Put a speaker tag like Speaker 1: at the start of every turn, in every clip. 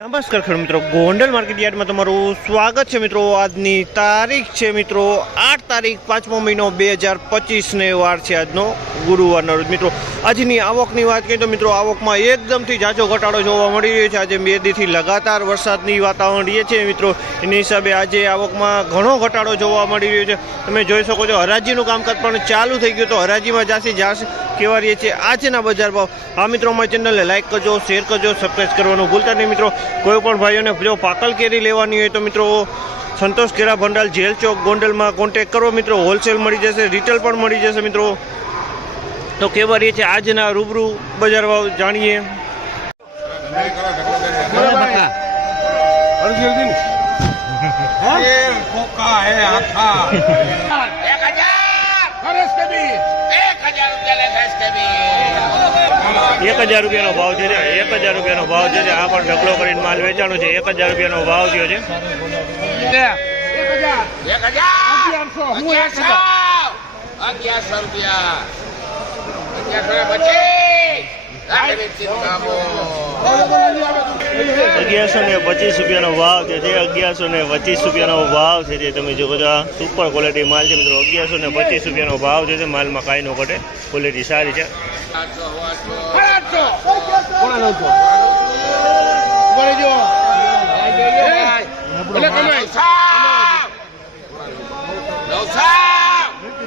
Speaker 1: નમસ્કાર ખેડૂત મિત્રો, ગોંડલ માર્કેટ યાર્ડમાં તમારું સ્વાગત છે મિત્રો. આજની તારીખ છે મિત્રો, આઠ તારીખ પાંચમો મહિનો બે હજાર પચીસને વાર છે આજનો ગુરુવારનો રોજ મિત્રો, આજની આવકની વાત કરીએ તો મિત્રો, આવકમાં એકદમથી જાજો ઘટાડો જોવા મળી રહ્યો છે. આજે બે દીથી લગાતાર વરસાદની વાતાવરણ રહે છે મિત્રો, એની હિસાબે આજે આવકમાં ઘણો ઘટાડો જોવા મળી રહ્યો છે. તમે જોઈ શકો છો, હરાજીનું કામકાજ પણ ચાલુ થઈ ગયું. તો હરાજીમાં જાસી જાસ કેવા રહીએ છીએ. આજના બજાર ભાવ. આ મિત્રો, અમારી ચેનલને લાઈક કરજો, શેર કરજો સબસ્ક્રાઈબ કરવાનું ભૂલતા નહીં. મિત્રો, કોઈ પણ ભાઈઓને જો પાકલ કેરી લેવાની હોય તો મિત્રો, સંતોષ કેરા ભંડાલ જેલ ચોક ગોંડલમાં કોન્ટેક કરો. મિત્રો હોલસેલ મળી જશે રિટેલ પણ મળી જશે મિત્રો. તો કેવા રહી છે આજના રૂબરૂ બજાર ભાવ જાણીએ એક હજાર રૂપિયાનો ભાવ છે એક હજાર રૂપિયાનો ભાવ છે આ પણ ઢગલો કરીને માલ વેચાણો છે. એક હજાર રૂપિયાનો ભાવ થયો છે.
Speaker 2: અગિયારસો રૂપિયા.
Speaker 1: અગિયારસો ને પચીસ રૂપિયાનો ભાવ છે જે અગિયારસો ને પચીસ રૂપિયાનો ભાવ છે જે તમે જો બધા સુપર ક્વોલિટી માલ છે મિત્રો. અગિયારસો ને પચીસ રૂપિયાનો ભાવ છે માલમાં કાંઈ નો ઘટે. ક્વોલિટી સારી છે.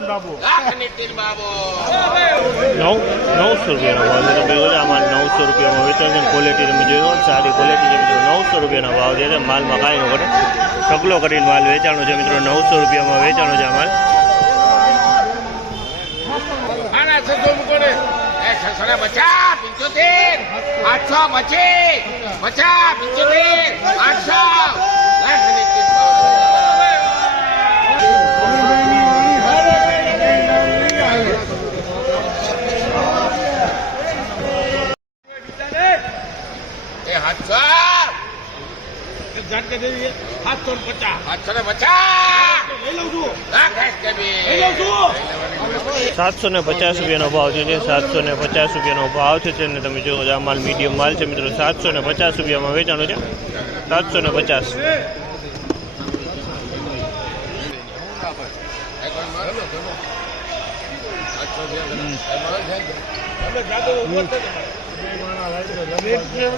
Speaker 2: બાબુ. બાબુ.
Speaker 1: નવ નવસો રૂપિયાનો ભાવ છે. તમે જોજો આમાં નવસો રૂપિયામાં વેચાણ છે ક્વોલિટી તમે જોયો સારી ક્વોલિટી છે મિત્રો. નવસો રૂપિયાનો ભાવ છે માલમાં કાંઈ ન ઘટે. ઢગલો કરીને માલ વેચાણો છે મિત્રો. નવસો રૂપિયામાં વેચાણો છે આ માલ.
Speaker 2: આઠસો બચે બચા પંચોતેર, આઠસો.
Speaker 3: સાતસો ને પચાસ
Speaker 2: આઠસો ને પચાસ!
Speaker 3: લઈ લઉં છું.
Speaker 2: લાખ હે કે બી?
Speaker 3: લઈ લઉં છું.
Speaker 1: સાતસો ને પચાસ રૂપિયાનો ભાવ છે સાતસો ને પચાસ રૂપિયાનો ભાવ છે તેને તમે જો આ માલ મીડિયમ માલ છે મિત્રો. સાતસો ને પચાસ રૂપિયામાં વેચાણો છે. સાતસો ને પચાસ.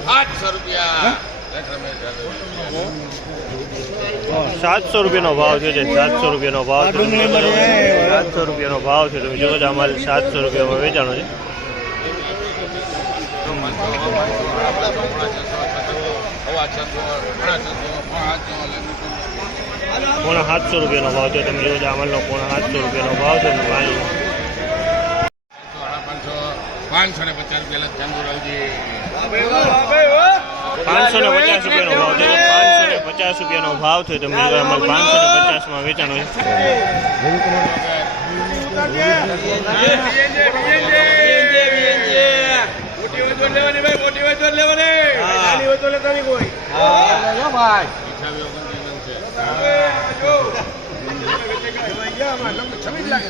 Speaker 2: આઠસો રૂપિયા.
Speaker 1: સાતસો રૂપિયાનો ભાવ છે સાતસો રૂપિયાનો ભાવ સાતસો રૂપિયાનો ભાવ છે. તમે જોવો આ સાતસો રૂપિયામાં વેચાણો છે. પોણા સાતસો રૂપિયાનો ભાવ છે. તમે જોવો છો આ માલનો પોણા સાતસો રૂપિયાનો ભાવ છે. માલ.
Speaker 2: પાંચસો ને પચાસ રૂપિયા ચંદુરાવજી
Speaker 1: પાંચસો ને પચાસ રૂપિયાનો ભાવ છે પાંચસો ને. પચાસ રૂપિયાનો ભાવ છે તમને માલ પાંચસો ને પચાસમાં વેચાણો છે.
Speaker 3: મોટી હોય તો લેવાની ભાઈ મોટી હોય તો લેવાની નાની હોય તો લેવાની કોઈ હા ભાઈ છવ્વીસ લાગે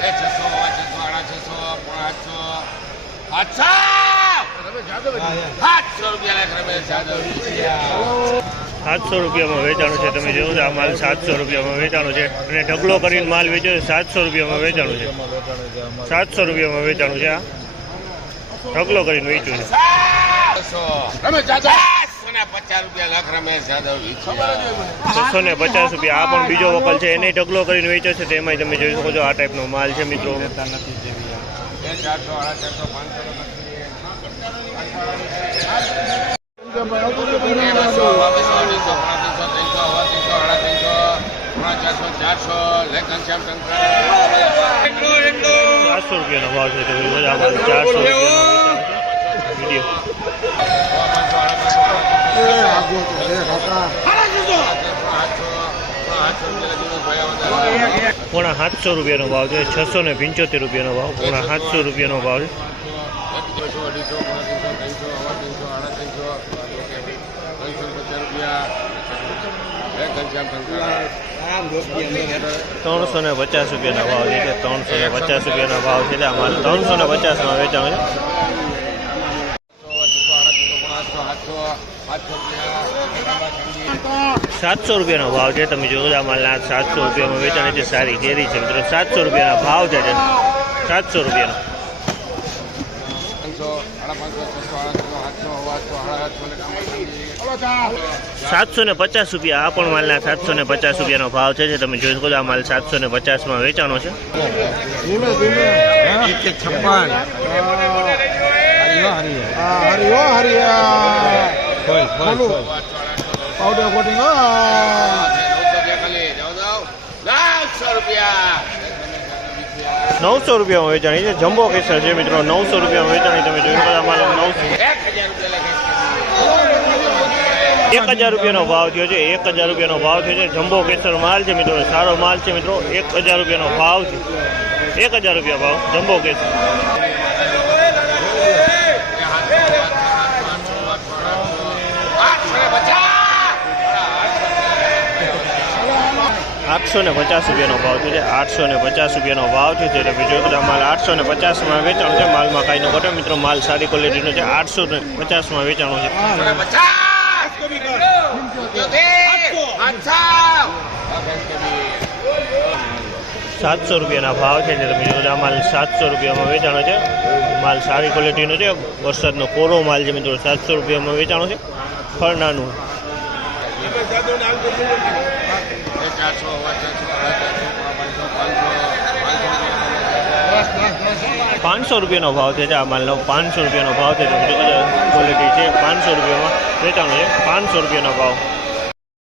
Speaker 2: એ છસો છસો આડા છસો પોણા આઠસો આઠસો આઠસો રૂપિયા લાખ રમેશ યાદવ
Speaker 1: સાતસો રૂપિયામાં વેચાણો છે તમે જોયું છો આ માલ સાતસો રૂપિયામાં વેચાણો છે. અને ઢગલો કરીને માલ વેચ્યો છે સાતસો રૂપિયામાં વેચાણો છે. સાતસો રૂપિયામાં વેચાણું છે આ ઢગલો કરીને વેચ્યું છે.
Speaker 2: છસો ને પચાસ રૂપિયા
Speaker 1: આ પણ બીજો વકલ છે એને ઢગલો કરીને વેચ્યો છે તેમાંય તમે જોઈ શકો છો આ ટાઈપનો માલ છે મિત્રો.
Speaker 2: બે ચારસો આડા ચારસો ચારસો ચારસો લેખન શ્યામ શંકર
Speaker 1: ચારસો ચારસો મીડિયમ પોણા સાતસો રૂપિયાનો ભાવ છે છસો ને પંચોતેર રૂપિયાનો ભાવ પોણા સાતસો રૂપિયાનો ભાવ છે ત્રણસો ને પચાસ રૂપિયાના ભાવ છે એટલે ત્રણસો ને પચાસ રૂપિયાના ભાવ છે એટલે અમારે ત્રણસો ને પચાસમાં વેચાણ છે સાતસો રૂપિયાનો ભાવ છે. તમે જોયો આ માલના સાતસો રૂપિયામાં વેચાણ છે. સારી કેરી છે મિત્રો. સાતસો રૂપિયાના ભાવ છે સાતસો રૂપિયાનો. સાતસો ને પચાસ રૂપિયા. આ પણ માલના સાતસો ને પચાસ રૂપિયાનો ભાવ છે તમે જોઈ શકો આ માલ સાતસો ને પચાસમાં વેચાણો છે.
Speaker 3: છપ્પન હરિયો હરિયા. બોલું. પાવડર કોટિંગ
Speaker 2: રૂપિયા
Speaker 1: નવસો રૂપિયામાં વેચાણી છે. જમ્બો કેસર છે મિત્રો. નવસો રૂપિયામાં વેચાણી તમે જોઈ શકો છો. નવસો
Speaker 2: એક હજાર
Speaker 1: રૂપિયાનો ભાવ થયો છે. એક હજાર રૂપિયાનો ભાવ થયો છે. જમ્બો કેસર માલ છે મિત્રો. સારો માલ છે મિત્રો. એક હજાર રૂપિયાનો ભાવ છે. એક હજાર રૂપિયા ભાવ. જમ્બો કેસર
Speaker 2: આઠસો ને પચાસ
Speaker 1: આઠસો ને પચાસ રૂપિયાનો ભાવ છે. આઠસો ને પચાસ રૂપિયાનો ભાવ છે. ત્યારે બીજો બધા માલ આઠસો ને પચાસમાં વેચાણ છે. માલમાં કાંઈ નો ઘટે. મિત્રો, માલ સારી ક્વોલિટીનો છે. આઠસો ને પચાસમાં વેચાણો છે. સાતસો રૂપિયાના ભાવ છે. જે બીજો બધા માલ સાતસો રૂપિયામાં વેચાણો છે. માલ સારી ક્વોલિટીનો છે. વરસાદનો કોરો માલ છે. મિત્રો, સાતસો રૂપિયામાં વેચાણો છે. ફળ નાનું
Speaker 2: પાંચસો
Speaker 1: રૂપિયાનો ભાવ છે, આ માલનો પાંચસો રૂપિયાનો ભાવ છો ક્વોલિટી છે, પાંચસો રૂપિયામાં વેચાણો છે, પાંચસો રૂપિયાનો ભાવ.